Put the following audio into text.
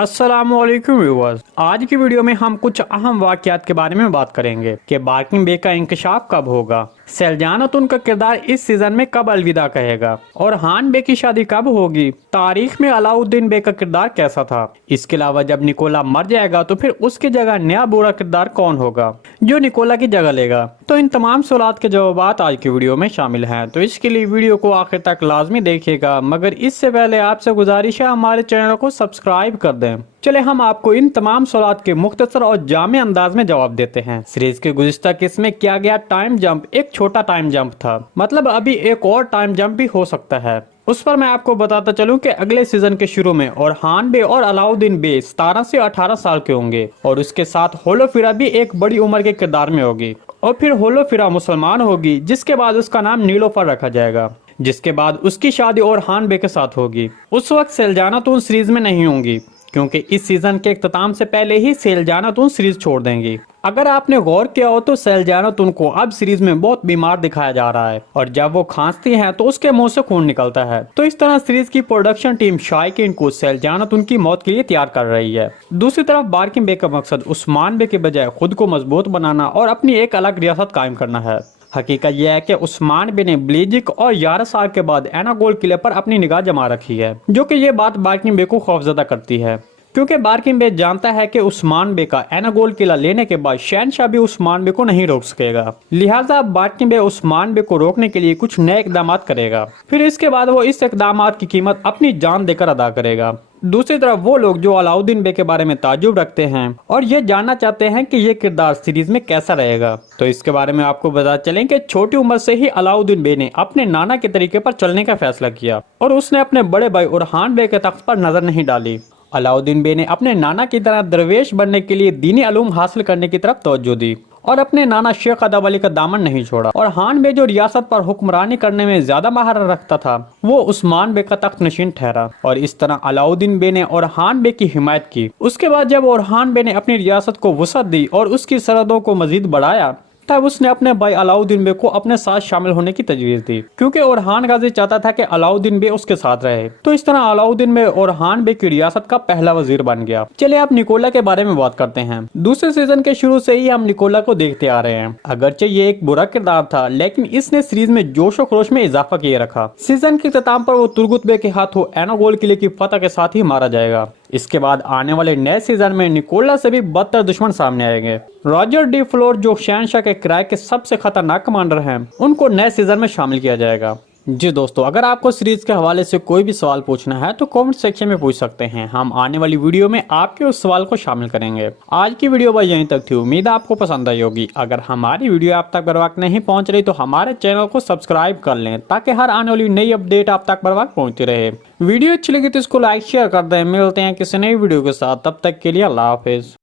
अस्सलाम वालेकुम व्यूअर्स। आज की वीडियो में हम कुछ अहम वाक़यात के बारे में बात करेंगे कि बार्किंग बे का इंकशाफ कब होगा, सैलजाना तुन का किरदार इस सीजन में कब अलविदा कहेगा और हान बे की शादी कब होगी, तारीख में अलाउद्दीन बे का किरदार कैसा था। इसके अलावा जब निकोला मर जाएगा तो फिर उसकी जगह नया बुरा किरदार कौन होगा जो निकोला की जगह लेगा। तो इन तमाम सवालात के जवाब आज की वीडियो में शामिल हैं, तो इसके लिए वीडियो को आखिर तक लाजमी देखिएगा। मगर इससे पहले आपसे गुजारिश है हमारे चैनल को सब्सक्राइब कर दें। चले हम आपको इन तमाम सवालात के मुख्तसर और जामे अंदाज में जवाब देते हैं। सीरीज के गुज़िश्ता किस्म में किया गया टाइम जंप एक छोटा टाइम जंप था, मतलब अभी एक और टाइम जंप भी हो सकता है। उस पर मैं आपको बताता चलूं कि अगले सीजन के शुरू में हान बे और अलाउद्दीन बे 17 से 18 साल के होंगे और उसके साथ होलोफिरा भी एक बड़ी उम्र के किरदार में होगी और फिर होलोफिरा मुसलमान होगी, जिसके बाद उसका नाम नीलोफर रखा जाएगा, जिसके बाद उसकी शादी और हान बे के साथ होगी। उस वक्त सैलजाना तो सीरीज में नहीं होंगी क्योंकि इस सीजन के इख्तिताम से पहले ही सैलजाना तुन सीरीज छोड़ देंगी। अगर आपने गौर किया हो तो सैलजाना तुन को अब सीरीज में बहुत बीमार दिखाया जा रहा है और जब वो खांसती हैं तो उसके मुंह से खून निकलता है। तो इस तरह सीरीज की प्रोडक्शन टीम शायकीन को सैलजाना तुन की मौत के लिए तैयार कर रही है। दूसरी तरफ बार्किंग बे का मकसद उस्मान बे के बजाय खुद को मजबूत बनाना और अपनी एक अलग रियासत कायम करना है। हकीकत यह है कि उस्मान बे ने ब्लीजिक और 11 साल के बाद एनागोल किले पर अपनी निगाह जमा रखी है, जो कि ये बात बार्किंग बे को खौफजदा करती है क्योंकि बार्किंग बे जानता है कि उस्मान बे का एनागोल किला लेने के बाद शहनशाह भी उस्मान बे को नहीं रोक सकेगा। लिहाजा बार्किंग बे उस्मान बे को रोकने के लिए कुछ नए इकदाम करेगा, फिर इसके बाद वो इस इकदाम की कीमत अपनी जान देकर अदा करेगा। दूसरी तरफ वो लोग जो अलाउद्दीन बे के बारे में ताज्जुब रखते हैं और ये जानना चाहते हैं कि ये किरदार सीरीज में कैसा रहेगा, तो इसके बारे में आपको बता चलें कि छोटी उम्र से ही अलाउद्दीन बे ने अपने नाना के तरीके पर चलने का फैसला किया और उसने अपने बड़े भाई उरहान बे के तख्त पर नजर नहीं डाली। अलाउद्दीन बे ने अपने नाना की तरह दरवेश बनने के लिए दीनी अलूम हासिल करने की तरफ तवज्जो दी और अपने नाना शेख अदब अली का दामन नहीं छोड़ा। और हान बे जो रियासत पर हुक्मरानी करने में ज्यादा महारत रखता था, वो उस्मान बे का तख्त नशीन ठहरा और इस तरह अलाउद्दीन बे ने ओरहान बे की हिमायत की। उसके बाद जब ओरहान बे ने अपनी रियासत को वसअत दी और उसकी सरहदों को मजीद बढ़ाया, तब उसने अपने भाई अलाउद्दीन बे को अपने साथ शामिल होने की तजवीज़ दी क्योंकि ओरहान गाजी चाहता था कि अलाउद्दीन बे उसके साथ रहे। तो इस तरह अलाउद्दीन बे ओरहान बे की रियासत का पहला वजीर बन गया। चलिए अब निकोला के बारे में बात करते हैं। दूसरे सीजन के शुरू से ही हम निकोला को देखते आ रहे हैं। अगरचे ये एक बुरा किरदार था, लेकिन इसने सीरीज में जोशो खरोश में इजाफा किए रखा। सीजन के इख्तिताम पर वो तुर्गुत बे के हाथों एनागोल किले की फतह के साथ ही मारा जाएगा। इसके बाद आने वाले नए सीजन में निकोला से भी बदतर दुश्मन सामने आएंगे। रॉजर डी फ्लोर जो शहनशाह के किराए के सबसे खतरनाक कमांडर हैं, उनको नए सीजन में शामिल किया जाएगा। जी दोस्तों, अगर आपको सीरीज के हवाले से कोई भी सवाल पूछना है तो कमेंट सेक्शन में पूछ सकते हैं। हम आने वाली वीडियो में आपके उस सवाल को शामिल करेंगे। आज की वीडियो बस यहीं तक थी, उम्मीद है आपको पसंद आई होगी। अगर हमारी वीडियो आप तक बर वक्त नहीं पहुंच रही तो हमारे चैनल को सब्सक्राइब कर लें ताकि हर आने वाली नई अपडेट आप तक बर वक्त पहुंचती रहे। वीडियो अच्छी लगी तो इसको लाइक शेयर कर दें। मिलते हैं किसी नई वीडियो के साथ, तब तक के लिए अल्लाह हाफिज।